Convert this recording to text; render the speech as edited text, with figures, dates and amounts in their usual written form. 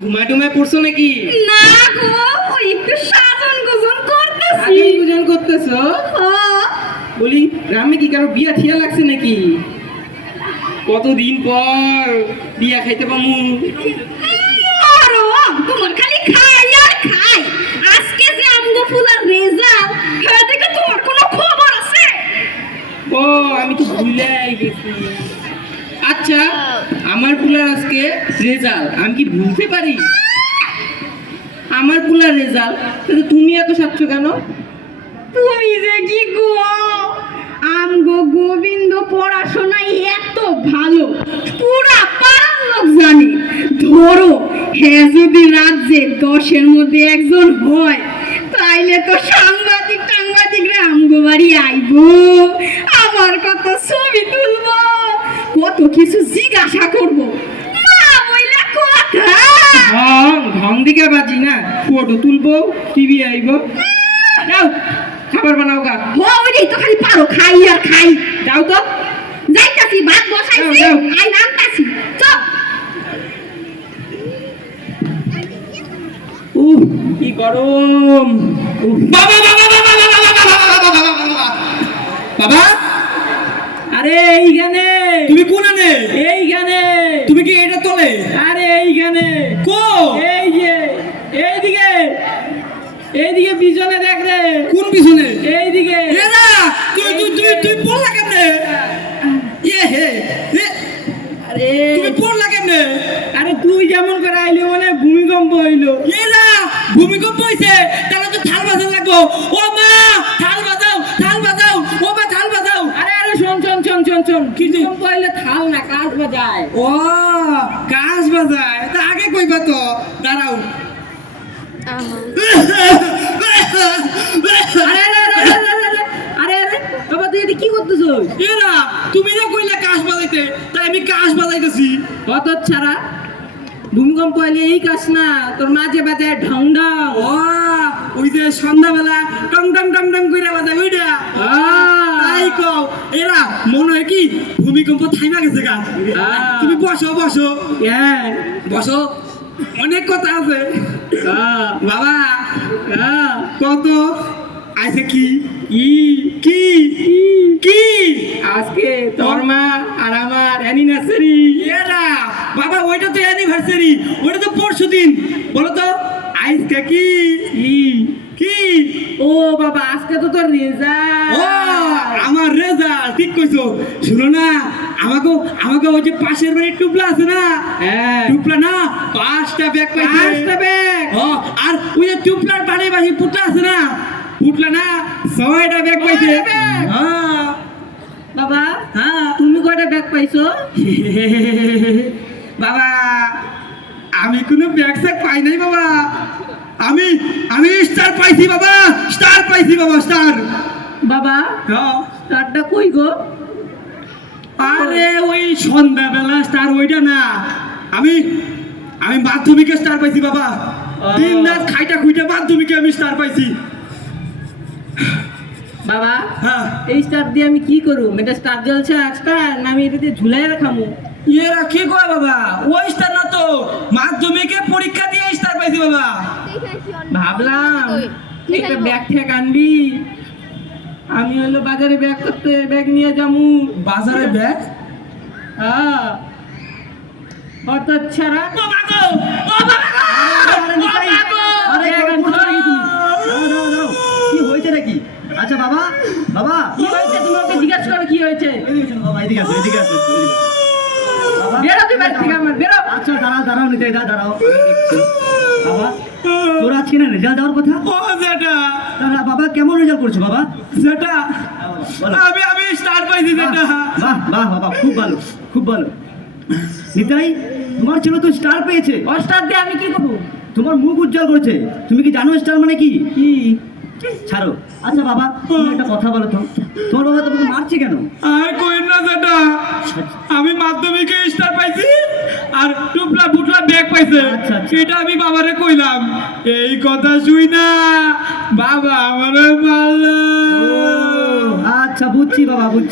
ঘুমায় পড়ছো নাকি? না গো, একটু সাজন গুজন করতেছি। সাজন গুজন করতেছো? হ্যাঁ। বলি গ্রামে কি কারো বিয়া ঠিয়া লাগছে নাকি? কতদিন পর বিয়া খাইতে পামু। আরো তোমার খালি খাই আর খাই। আজকে যে আমগো ফুলার রেজাল্ট, খেলা থেকে তোমার কোনো খবর আছে? ও আমি তো ভুলাই গেছি। আচ্ছা আমার পুলার আজকে রেজাল্ট আমি কি ভুলতে পারি? আমার পুলার রেজাল্ট, কিন্তু তুমি এত সাচ্ছ কেন? তুমি যে কি গো, আমগো গোবিন্দ পড়াশোনায় এত ভালো, পুরা পাড়ার লোক জানে। ধরো হ্যাঁ যদি রাজ্যে 10-এর মধ্যে একজন হয়, তাইলে তো সাংবাদিকরা আমগো বাড়ি আইবো, আমার কত ছবি তুলবো, কত কিছু জিজ্ঞাসা করবো। মা বইলা কথা। ঢং দিকে বাজি না, ফটো তুলবো, টিভি আইব। যাও খাবার বানাও গা। ওরে তো খালি পারো খাই আর খাই। যাও তো। যাইতাছি, ভাত বসাইছি, যাও, যাও। খাই নামতাছি। চল। কি গরম। বাবা বাবা বাবা বাবা বাবা বাবা, আরে এইখানে। তুমি কোন আনে? এইখানে। তুমি কি এটা তোলে? আরে এইখানে। কো? এই যে এইদিকে এইদিকে পিছনে দেখ রে। কোন পিছনে? এইদিকে। এরা তুই তুই তুই তুই পড়লা কেমনে? এ হে এ, আরে তুমি পড়লা কেমনে? আরে তুই যেমন করে আইলি মানে ভূমিকম্প হইলো। এরা ভূমিকম্প হইছে, তাহলে তো থাল বাজার লাগবো। ও মা থাল বাজাও, থাল বাজাও, ও মা থাল বাজাও। আরে আরে শোন শোন শোন শোন শোন ভূমিকম্প হইলে থাল না কাঠ বাজায়। ও কাজ বাজায়, তা আগে কইবা তো। দাঁড়াও। আরে আরে আরে আরে আরে আরে আরে বাবা তুই এটা কি করতেছো? এরা তুমি না কইলা কাজ বাজাইতে, তাই আমি কাজ বাজাইতেছি। কত ছাড়া ভূমিকম্প হইলে এই কাজ না, তোর মাঝে বাজায় ঢং ঢং। ও ওই যে সন্ধ্যাবেলা টং টং টং টং কইরা বাজায় ওইটা। তাই কও। এরা মনে হয় কি ভূমিকম্প থাইমা গেছে গা। তুমি বসো বসো বসো, অনেক কথা আছে। বাবা কত আইছে কি কি কি কি আজকে তোর মা আর আমার অ্যানিভার্সারি। এরা বাবা ওইটা তো অ্যানিভার্সারি, ওইটা তো পরশুদিন। বলো তো আজকে কি কি? ও বাবা আজকে তো তোর ও রেজাল্ট। আমার রেজাল্ট, ঠিক কইছো। শুনো না, আমাকে আমাকে ওই যে পাশের বাড়ির টুপলা আছে না, হ্যাঁ টুপলা না 5টা ব্যাগ পাইছে। 5টা ব্যাগ। ও আর ওই যে টুপলার বাড়ি বাড়ি পুটলা আছে না, পুটলা না 6টা ব্যাগ পাইছে। 6টা ব্যাগ? হ্যাঁ বাবা হ্যাঁ তুমি কয়টা ব্যাগ পাইছো? বাবা আমি কোনো ব্যাগ স্যাগ পাই নাই বাবা। আমি আমি স্টার পাইছি বাবা, স্টার পাইছি বাবা, স্টার। বাবা হ্যাঁ তারটা কই গো? আরে ওই সন্ধ্যাবেলা স্টার ওইটা না, আমি আমি মাধ্যমিকে স্টার পাইছি বাবা। দিন রাত খাইটা খুইটা মাধ্যমিকে আমি স্টার পাইছি। বাবা হ্যাঁ এই স্টার দিয়ে আমি কি করব? এটা স্টার জ্বলছে একটা না আমি এটা দিয়ে ঝুলাই রাখামু? এরা কি কয় বাবা, ওই স্টার না তো, মাধ্যমিকে পরীক্ষা দিয়ে স্টার পাইছি বাবা। ভাবলাম একটা ব্যাগ ঠেক আনবি, আমি হলো বাজারে ব্যাগ করতে ব্যাগ নিয়ে যামু। বাজারে ব্যাগ? হ্যাঁ অত ছাড়া বাবা গো, ও বাবা গো, ও বাবা গো। আরে কোথায় নাকি তুমি? দাঁড়াও, দাঁড়াও, দাঁড়াও। কি হয়েছে নাকি? আচ্ছা বাবা, বাবা কি হয়েছে তুমি ওকে জিজ্ঞাসা করো কি হয়েছে? এদিকে শোনো বাবা, এদিকে আসো, এদিকে আসো, এদিকে। বাবা, বেরো তুই বাড়ি থেকে আমার, বেরো। আচ্ছা দাঁড়াও, দাঁড়াও নিতে দাঁড়াও, আমি দেখছি। বাবা তোর আজকে না রেজাল্ট দেওয়ার কথা? ও যেটা দাঁড়া বাবা, কেমন রেজাল্ট করছো বাবা? যেটা বলো। আমি স্টার পাইছি যেটা। বাহ বাহ বাবা, খুব ভালো, খুব ভালো। নিতাই, তোমার ছেলে তো স্টার পেয়েছে। ও স্টার দিয়ে আমি কি করবো? তোমার মুখ উজ্জ্বল করেছে। তুমি কি জানো স্টার মানে কি? কি? ছাড়ো। আচ্ছা বাবা, তুমি একটা কথা বলো তো, তোমার বাবা তোমাকে মারছে কেন? আর কই না যেটা, আমি মাধ্যমিকে স্টার পাইছি আর টুপলা বুটলা ব্যাগ পাইছে। আচ্ছা, আচ্ছা। সেটা আমি বাবারে কইলাম, এই কথা শুই না বাবা আমারে মারলো। আচ্ছা বুঝছি বাবা, বুঝছি।